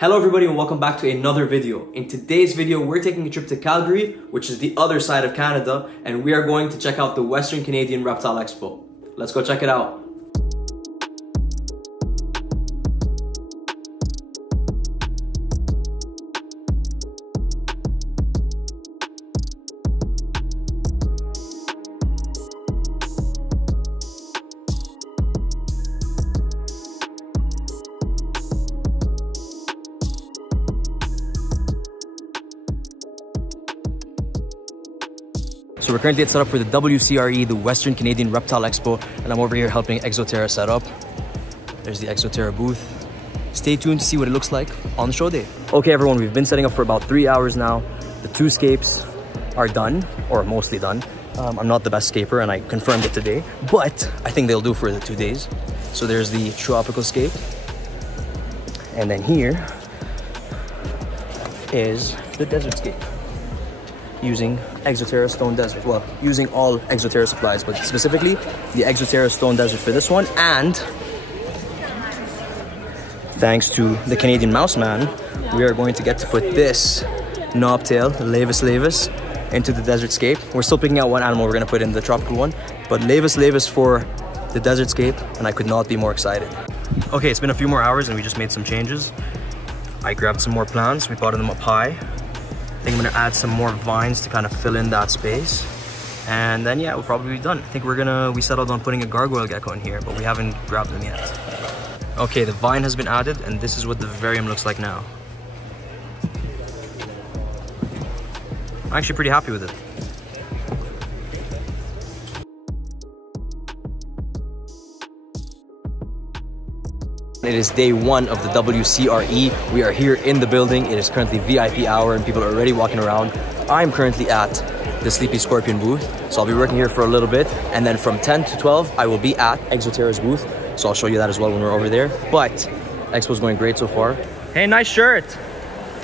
Hello everybody and welcome back to another video. In today's video, we're taking a trip to Calgary, which is the other side of Canada, and we are going to check out the Western Canadian Reptile Expo. Let's go check it out. So we're currently set up for the WCRE, the Western Canadian Reptile Expo, and I'm over here helping Exo Terra set up. There's the Exo Terra booth. Stay tuned to see what it looks like on the show day. Okay everyone, we've been setting up for about 3 hours now. The two scapes are done, or mostly done. I'm not the best scaper and I confirmed it today, but I think they'll do for the 2 days. So there's the tropical scape. And then here is the desert scape, using Exo Terra Stone Desert. Well, using all Exo Terra supplies, but specifically the Exo Terra Stone Desert for this one. And thanks to the Canadian MouseMan, we are going to get to put this knobtail, Lavis lavis, into the desert scape. We're still picking out what animal we're going to put in the tropical one, but Lavis lavis for the desert scape, and I could not be more excited. Okay, it's been a few more hours and we just made some changes. I grabbed some more plants, we potted them up high. I think I'm gonna add some more vines to kind of fill in that space. And then yeah, we'll probably be done. I think we settled on putting a gargoyle gecko in here, but we haven't grabbed them yet. Okay, the vine has been added and this is what the vivarium looks like now. I'm actually pretty happy with it. It is day one of the WCRE. We are here in the building. It is currently VIP hour and people are already walking around. I'm currently at the Sleepy Scorpion booth. So I'll be working here for a little bit. And then from 10 to 12, I will be at Exo Terra's booth. So I'll show you that as well when we're over there. But Expo's going great so far. Hey, nice shirt.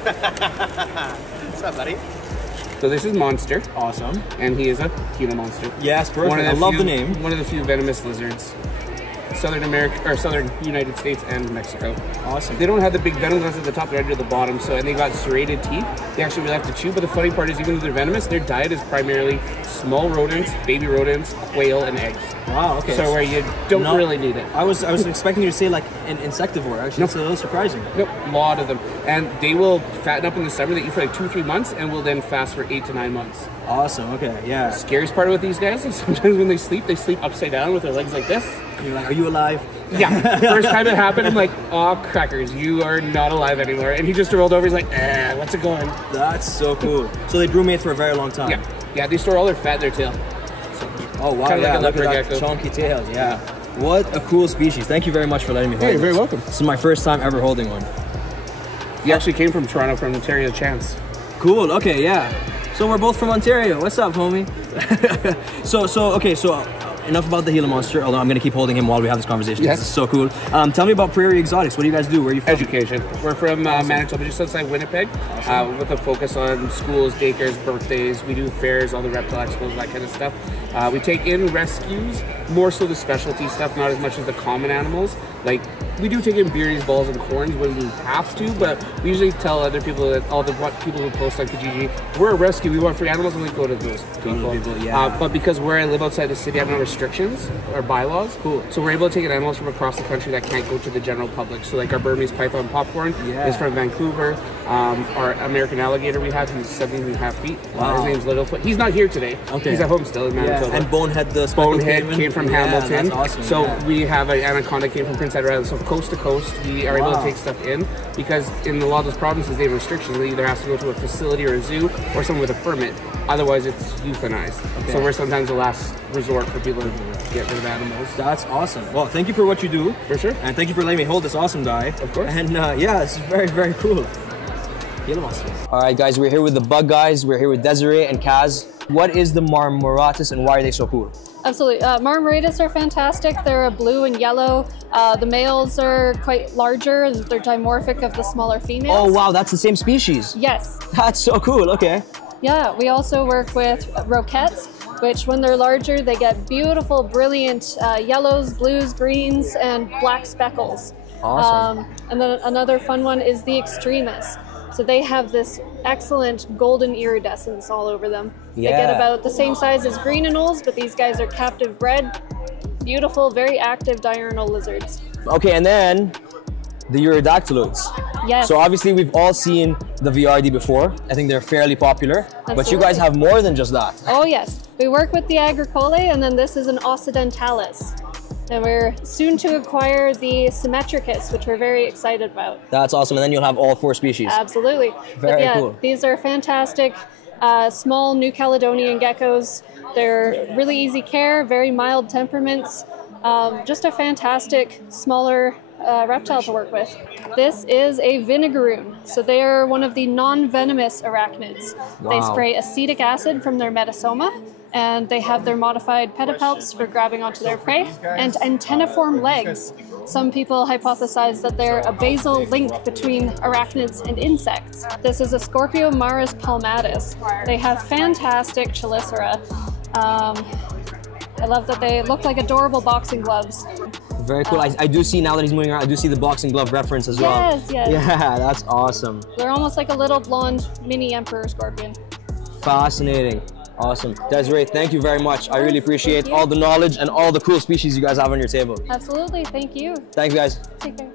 What's up, buddy? So this is Monster. Awesome. And he is a Gila monster. Yes, perfect. I love the name. One of the few venomous lizards. Southern America, or Southern United States and Mexico. Awesome. They don't have the big venom glands at the top, they're right at the bottom, so, and they got serrated teeth. They actually really have to chew, but the funny part is even though they're venomous, their diet is primarily small rodents, baby rodents, quail, and eggs. Wow, okay. So where you don't really need it. I was expecting you to say like an insectivore, actually. It's a little surprising. Nope, a lot of them. And they will fatten up in the summer, they eat for like 2 or 3 months, and will then fast for 8 to 9 months. Awesome, okay, yeah. The scariest part with these guys is sometimes when they sleep upside down with their legs like this. And you're like, are you alive? Yeah, first time it happened, I'm like, aw, crackers, you are not alive anymore. And he just rolled over, he's like, what's it going? That's so cool. So they brumate for a very long time? Yeah, they store all their fat in their tail. So, oh, wow, yeah, like look at that chunky tails, yeah. What a cool species. Thank you very much for letting me hold Hey, you're very welcome. This is my first time ever holding one. He actually came from Toronto, from Ontario Chance. Cool, okay, yeah. So we're both from Ontario. What's up, homie? so enough about the Gila monster, although I'm going to keep holding him while we have this conversation. Yes. This is so cool. Tell me about Prairie Exotics. What do you guys do? Where are you from? Education. We're from Manitoba, just outside Winnipeg, with a focus on schools, daycares, birthdays. We do fairs, all the reptile expos, that kind of stuff. We take in rescues, more so the specialty stuff, not as much as the common animals. Like, we do take in beardies, balls, and corns when we have to, but we usually tell other people that people who post on Kijiji, we're a rescue, we want free animals, and we go to those people. But because where I live outside the city, I have no restrictions or bylaws. Cool. So we're able to take in animals from across the country that can't go to the general public. So like our Burmese python popcorn is from Vancouver. Our American alligator we have, he's 17.5 feet. Wow. His name's Littlefoot. He's not here today. Okay. He's at home still in Manitoba. And Bonehead, the Bonehead came from Hamilton. That's awesome. So we have an anaconda came from Prince Edward Island. So coast to coast, we are able to take stuff in because in a lot of those provinces they have restrictions. They either have to go to a facility or a zoo or someone with a permit. Otherwise, it's euthanized. Okay. So we're sometimes the last resort for people to get rid of animals. That's awesome. Well, thank you for what you do. For sure. And thank you for letting me hold this awesome guy. Of course. And yeah, this is very, very cool. All right, guys, we're here with the bug guys. We're here with Desiree and Kaz. What is the Marmoratus and why are they so cool? Absolutely. Marmoratus are fantastic. They're a blue and yellow. The males are quite larger and they're dimorphic of the smaller females. Oh, wow, that's the same species? Yes. That's so cool, okay. Yeah, we also work with roquettes, which when they're larger, they get beautiful, brilliant yellows, blues, greens, and black speckles. Awesome. And then another fun one is the extremis. So they have this excellent golden iridescence all over them. They get about the same size as green anoles, but these guys are captive bred. Beautiful, very active diurnal lizards. Okay, and then the Eurodactyloids. Yes. So obviously we've all seen the VRD before. I think they're fairly popular. Absolutely. But you guys have more than just that. Oh yes. We work with the Agricole, and then this is an Occidentalis. And we're soon to acquire the Symmetricus, which we're very excited about. That's awesome. And then you'll have all 4 species. Absolutely. Very but cool. These are fantastic small New Caledonian geckos. They're really easy care, very mild temperaments. Just a fantastic smaller reptile to work with. This is a vinegaroon. So they are one of the non-venomous arachnids. Wow. They spray acetic acid from their metasoma, and they have their modified pedipalps for grabbing onto their prey, and antenniform legs. Some people hypothesize that they're a basal link between arachnids and insects. This is a Scorpio maris palmatus. They have fantastic chelicera. I love that they look like adorable boxing gloves. Very cool. I do see, now that he's moving around, I do see the boxing glove reference as well. Yes, yes. Yeah, that's awesome. They're almost like a little blonde mini emperor scorpion. Fascinating. Awesome. Desiree, thank you very much. I really appreciate all the knowledge and all the cool species you guys have on your table. Absolutely. Thank you. Thanks, guys. Take care.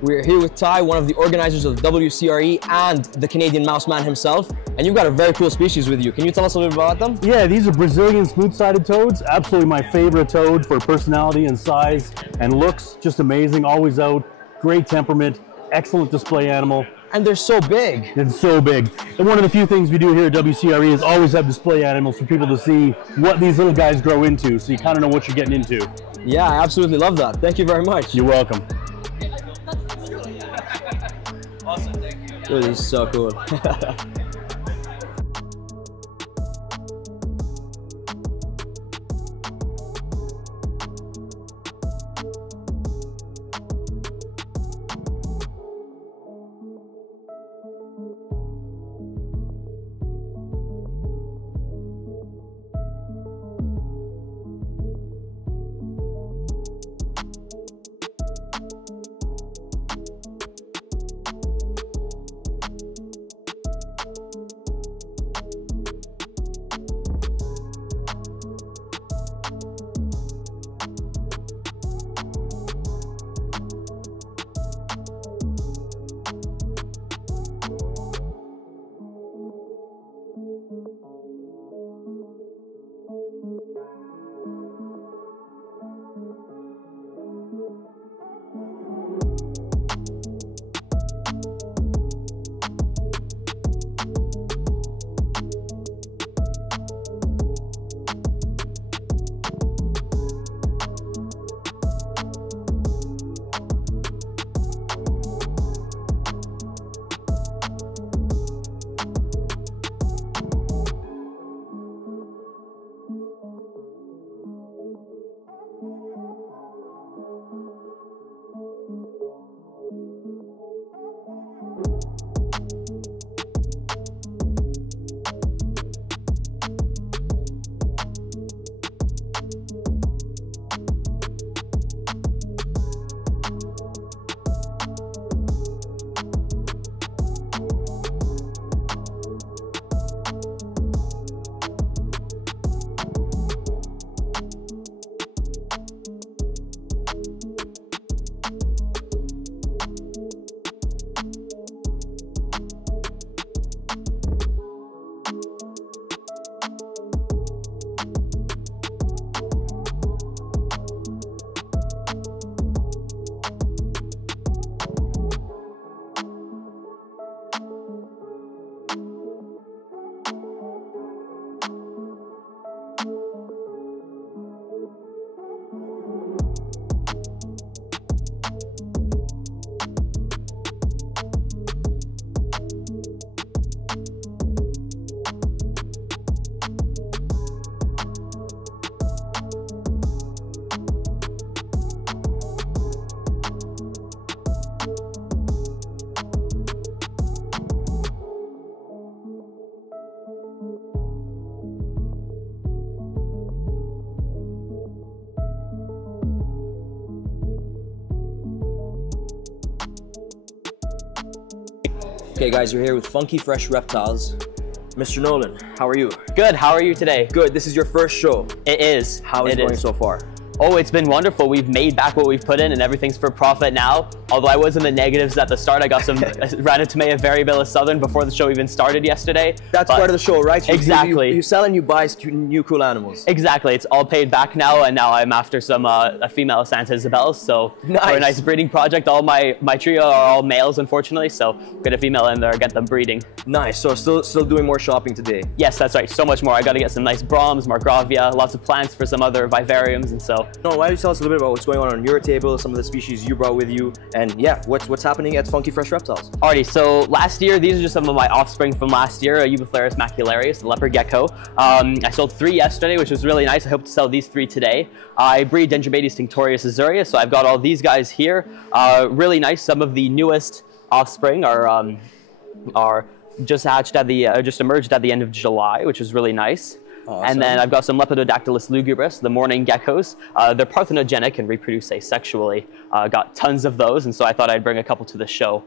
We're here with Ty, one of the organizers of WCRE and the Canadian MouseMan himself. And you've got a very cool species with you. Can you tell us a little bit about them? Yeah, these are Brazilian smooth-sided toads. Absolutely my favorite toad for personality and size and looks. Just amazing, always out, great temperament, excellent display animal. And they're so big. It's so big. And one of the few things we do here at WCRE is always have display animals for people to see what these little guys grow into, so you kind of know what you're getting into. Yeah, I absolutely love that. Thank you very much. You're welcome. Awesome, thank you. Dude, this is so cool. Okay guys, we're here with Funky Fresh Reptiles. Mr. Nolan, how are you? Good, how are you today? Good, this is your first show. It is. How is it going so far? Oh, it's been wonderful. We've made back what we've put in and everything's for profit now. Although I was in the negatives at the start. I got some ran into May Variable Southern before the show even started yesterday. That's part of the show, right? Exactly. You sell and you buy new cool animals. Exactly. It's all paid back now, and now I'm after some a female Santa Isabel. So nice. For a nice breeding project. All my trio are all males, unfortunately. So get a female in there, get them breeding. Nice. So still doing more shopping today. Yes, that's right. So much more. I got to get some nice Brahms, Margravia, lots of plants for some other vivariums, and so. No, why don't you tell us a little bit about what's going on your table, some of the species you brought with you, and yeah, what's happening at Funky Fresh Reptiles? Alrighty, so last year, these are just some of my offspring from last year, Eubipharis macularius, the leopard gecko. I sold 3 yesterday, which was really nice. I hope to sell these 3 today. I breed Dendrobates tinctorius azureus, so I've got all these guys here. Really nice. Some of the newest offspring are just hatched at the just emerged at the end of July, which is really nice. Awesome. And then I've got some Lepidodactylus lugubris, the morning geckos. They're parthenogenic and reproduce asexually. Got tons of those, and so I thought I'd bring a couple to the show.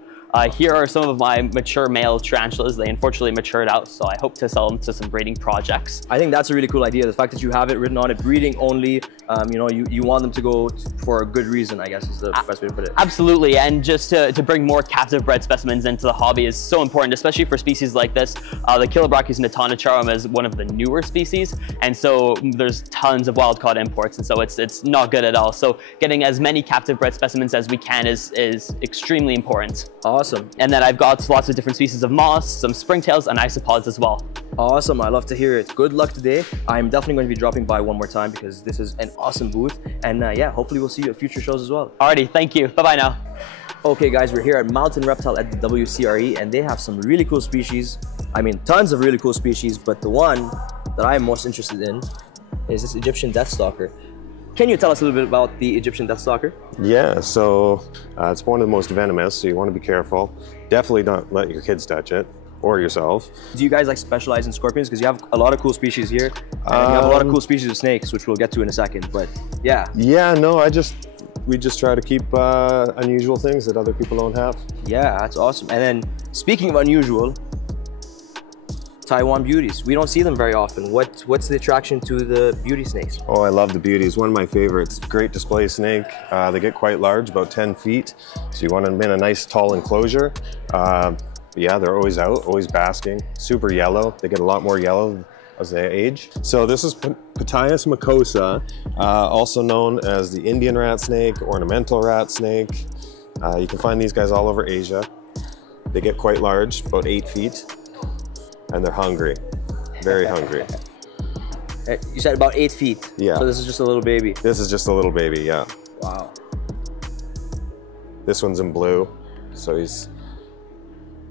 Here are some of my mature male tarantulas. They unfortunately matured out, so I hope to sell them to some breeding projects. I think that's a really cool idea. The fact that you have it written on it, breeding only, you know, you want them to go for a good reason, I guess is the best way to put it. Absolutely, and just to bring more captive bred specimens into the hobby is so important, especially for species like this. The Chilobrachys natanacharum is one of the newer species, and so there's tons of wild-caught imports, and so it's not good at all. So getting as many captive bred specimens as we can is extremely important. Awesome. And then I've got lots of different species of moss, some springtails, and isopods as well. Awesome, I love to hear it. Good luck today. I'm definitely going to be dropping by one more time because this is an awesome booth. And yeah, hopefully we'll see you at future shows as well. Alrighty, thank you. Bye-bye now. Okay guys, we're here at Mountain Reptile at the WCRE, and they have some really cool species. I mean, tons of really cool species, but the one that I'm most interested in is this Egyptian deathstalker. Can you tell us a little bit about the Egyptian deathstalker? Yeah, so it's one of the most venomous, so you want to be careful. Definitely don't let your kids touch it, or yourself. Do you guys like specialize in scorpions? Because you have a lot of cool species here, and you have a lot of cool species of snakes, which we'll get to in a second, but yeah. Yeah, no, we just try to keep unusual things that other people don't have. Yeah, that's awesome. And then, speaking of unusual, Taiwan beauties. We don't see them very often. What's the attraction to the beauty snakes? Oh, I love the beauties. One of my favorites. Great display snake. They get quite large, about 10 feet. So you want them in a nice tall enclosure. Yeah, they're always out, always basking. Super yellow. They get a lot more yellow as they age. So this is Ptyas mucosa, also known as the Indian rat snake, ornamental rat snake. You can find these guys all over Asia. They get quite large, about 8 feet. And they're hungry, very hungry. You said about 8 feet. Yeah. So this is just a little baby. This is just a little baby, yeah. Wow. This one's in blue, so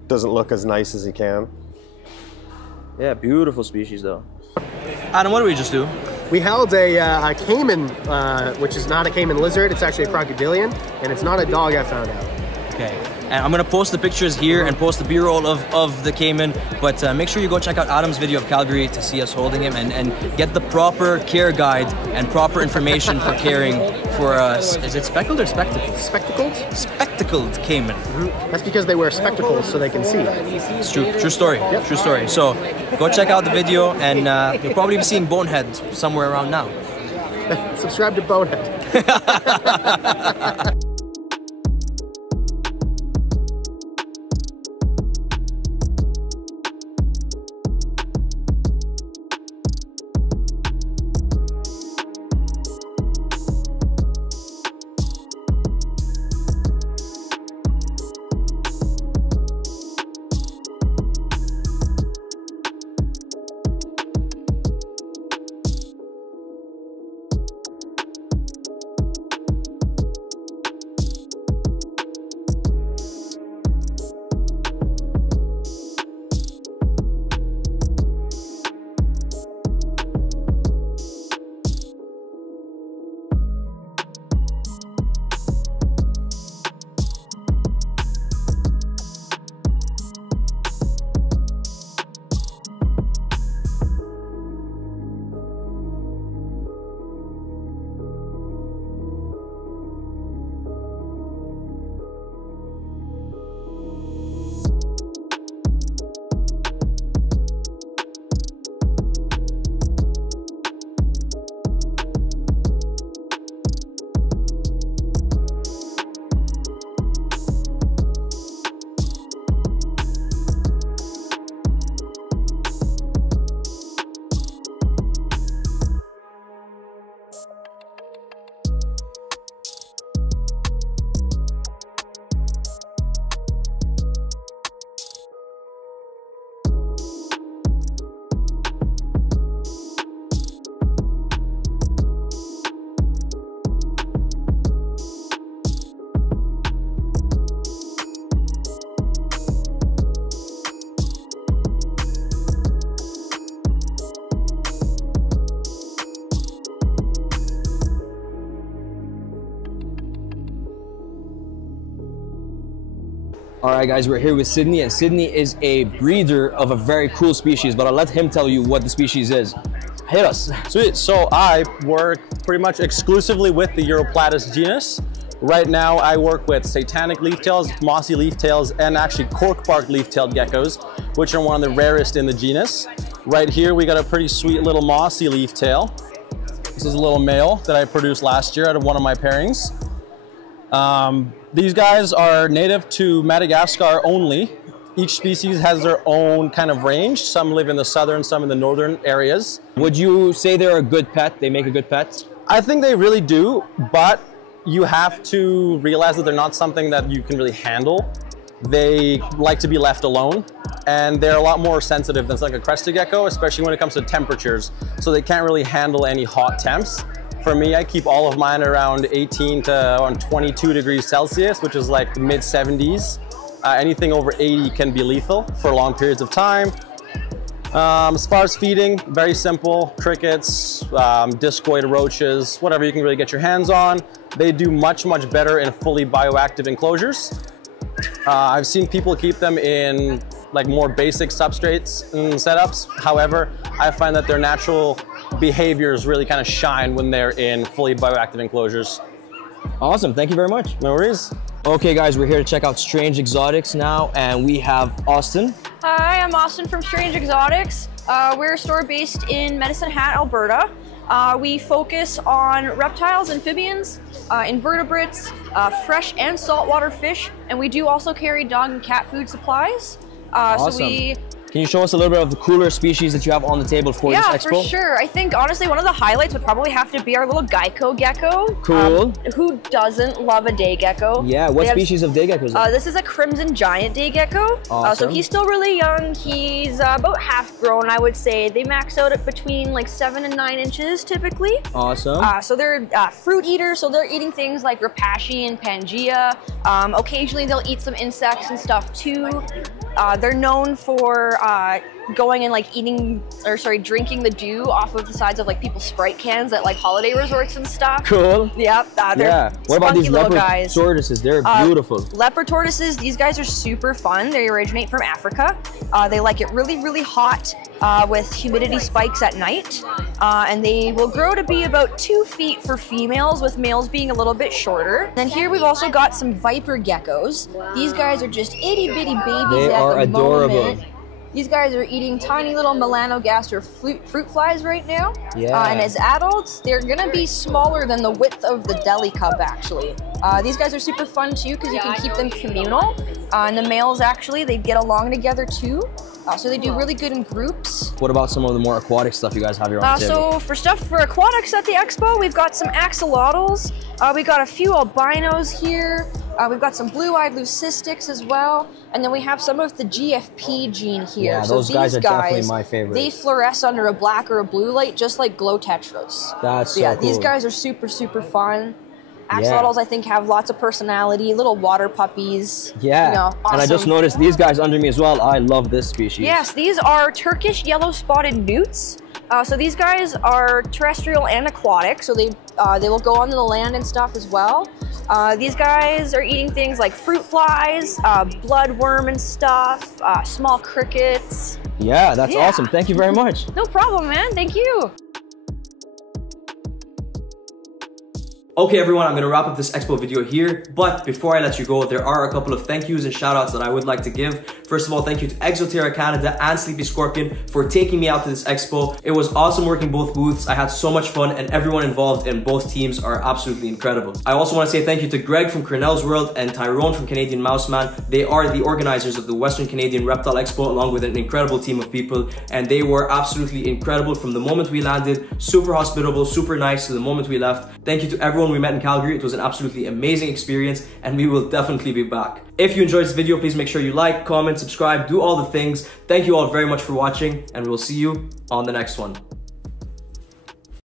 doesn't look as nice as he can. Yeah, beautiful species though. Adam, what did we just do? We held a caiman, which is not a caiman lizard, it's actually a crocodilian, and it's not a dog, I found out. Okay. And I'm gonna post the pictures here and post the B-roll of the caiman, but make sure you go check out Adam's video of Calgary to see us holding him and get the proper care guide and proper information for caring for is it speckled or spectacled? Spectacled? Spectacled caiman. That's because they wear spectacles so they can see. It's true. True story. Yep. True story. So go check out the video, and you'll probably be seeing Bonehead somewhere around now. Subscribe to Bonehead. All right, guys, we're here with Sydney, and Sydney is a breeder of a very cool species, but I'll let him tell you what the species is. Hit us. Sweet. So I work pretty much exclusively with the Europlatus genus. Right now, I work with satanic leaftails, mossy leaftails, and actually cork-bark leaf-tailed geckos, which are one of the rarest in the genus. Right here, we got a pretty sweet little mossy leaftail. This is a little male that I produced last year out of one of my pairings. These guys are native to Madagascar only. Each species has their own kind of range. Some live in the southern, some in the northern areas. Would you say they're a good pet? They make a good pet? I think they really do, but you have to realize that they're not something that you can really handle. They like to be left alone, and they're a lot more sensitive than like a crested gecko, especially when it comes to temperatures. So they can't really handle any hot temps. For me, I keep all of mine around 18 to around 22 degrees Celsius, which is like mid 70s. Anything over 80 can be lethal for long periods of time. As far as feeding, very simple. Crickets, discoid roaches, whatever you can really get your hands on. They do much, much better in fully bioactive enclosures. I've seen people keep them in like more basic substrates and setups. However, I find that their natural behaviors really kind of shine when they're in fully bioactive enclosures. Awesome, thank you very much. No worries. Okay guys, we're here to check out Strange Exotics now, and we have Austin. Hi, I'm Austin from Strange Exotics. We're a store based in Medicine Hat, Alberta. We focus on reptiles, amphibians, invertebrates, fresh and saltwater fish, and we do also carry dog and cat food supplies. Awesome. Can you show us a little bit of the cooler species that you have on the table for this expo? Yeah, for sure. I think, honestly, one of the highlights would probably have to be our little Gecko gecko. Cool. Who doesn't love a day gecko? Yeah, what species of day geckos? This is a crimson giant day gecko. Awesome. So he's still really young. He's about half grown, I would say. They max out at between like 7 and 9 inches, typically. Awesome. So they're fruit eaters, so they're eating things like Rapashi and Pangea. Occasionally, they'll eat some insects and stuff, too. They're known for going and like drinking the dew off of the sides of like people's Sprite cans at like holiday resorts and stuff. Cool. Yep. They're What about these leopard guys. tortoises? They're beautiful. Leopard tortoises, these guys are super fun. They originate from Africa. They like it really, really hot with humidity spikes at night. And they will grow to be about 2 feet for females, with males being a little bit shorter. Then here we've also got some viper geckos. These guys are just itty bitty babies They are adorable. Moment. These guys are eating tiny little melanogaster fruit flies right now. Yeah. And as adults, they're gonna be smaller than the width of the deli cup, actually. These guys are super fun too, because you can keep them communal. And the males, actually, they get along together too. So they do really good in groups. What about some of the more aquatic stuff you guys have here on the table? So for stuff for aquatics at the expo, we've got some axolotls. We got a few albinos here. We've got some blue-eyed leucistics as well. And then we have some of the GFP gene here. Yeah, so those guys are definitely my favorite. They fluoresce under a black or a blue light, just like glow tetras. That's so yeah, cool. These guys are super, super fun. Axolotls, I think, have lots of personality, little water puppies. Yeah, you know, awesome. And I just noticed these guys under me as well. I love this species. Yes, these are Turkish yellow-spotted newts. So these guys are terrestrial and aquatic, so they will go onto the land and stuff as well. These guys are eating things like fruit flies, bloodworm and stuff, small crickets. Yeah, that's awesome. Thank you very much. No problem, man. Thank you. Okay everyone, I'm going to wrap up this expo video here, but before I let you go, there are a couple of thank yous and shout outs that I would like to give. First of all, thank you to Exo Terra Canada and Sleepy Scorpion for taking me out to this expo. It was awesome working both booths. I had so much fun, and everyone involved in both teams are absolutely incredible. I also want to say thank you to Greg from Cornels World and Tyrone from Canadian MouseMan. They are the organizers of the Western Canadian Reptile Expo, along with an incredible team of people, and they were absolutely incredible from the moment we landed. Super hospitable, super nice to the moment we left. Thank you to everyone we met in Calgary. It was an absolutely amazing experience, and we will definitely be back. If you enjoyed this video, please make sure you like, comment, subscribe, do all the things. Thank you all very much for watching, and we'll see you on the next one.